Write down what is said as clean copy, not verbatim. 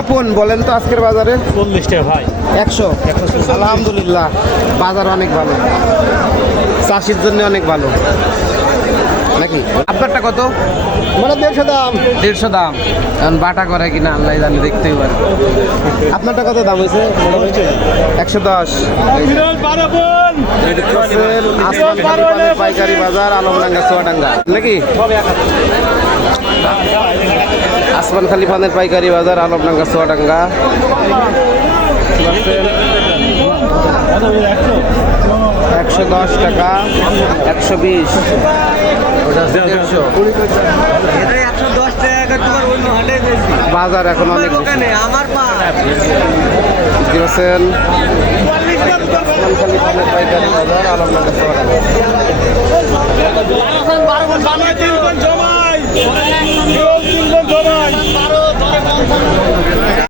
আপন বলেন তো আজকের বাজারে 40 টাকা ভাই 100 আলহামদুলিল্লাহ বাজার অনেক ভালো, চাষির জন্য অনেক ভালো নাকি। আপনারটা কত? মানে 150 দাম। 150 দাম। এখন বাটা করে কিনা আল্লাহ জানি, দেখতেই পারে। আপনারটা কত দাম হয়েছে? 110। পাইকারি বাজার আলমডাঙ্গা চুয়াডাঙ্গা নাকি। আসমান খালি পানের পাইকারি বাজার আলমডাঙ্গা চুয়াডাঙ্গা। 110 টাকা, 120, ওটা 150। বাজার এখন অনেক বেশি। দিয়েছেন আসমান খালি পানের পাইকারি বাজার আলমডাঙ্গা চুয়াডাঙ্গা।